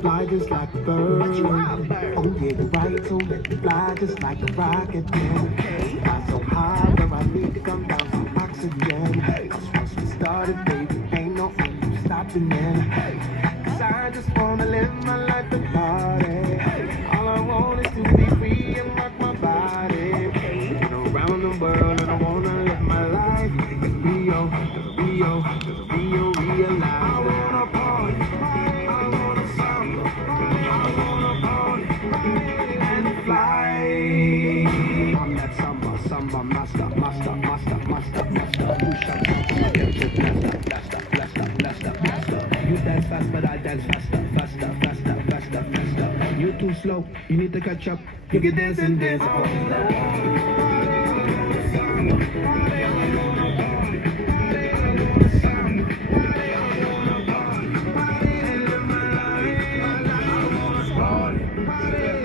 Fly just like a bird. Oh yeah, you're right. So let me fly just like a rocket. Then fly so high where I need to come down for oxygen. Cause once we started, baby, ain't no stopping then. Cause I just wanna live my life and party. All I want is to be free and rock my body. Been around the world and I wanna live my life. Cause Rio, realize. I wanna party, I wanna samba, I wanna party and fly. I'm that samba master. Who shut up? Blaster. You dance fast, but I dance faster. You too slow, you need to catch up. You can dance and dance.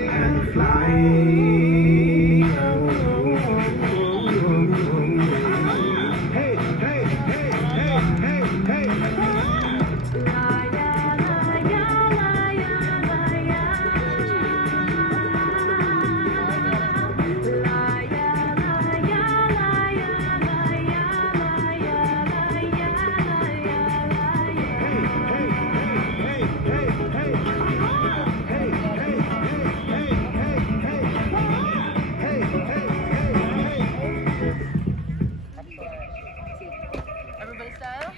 And fly. Everybody style?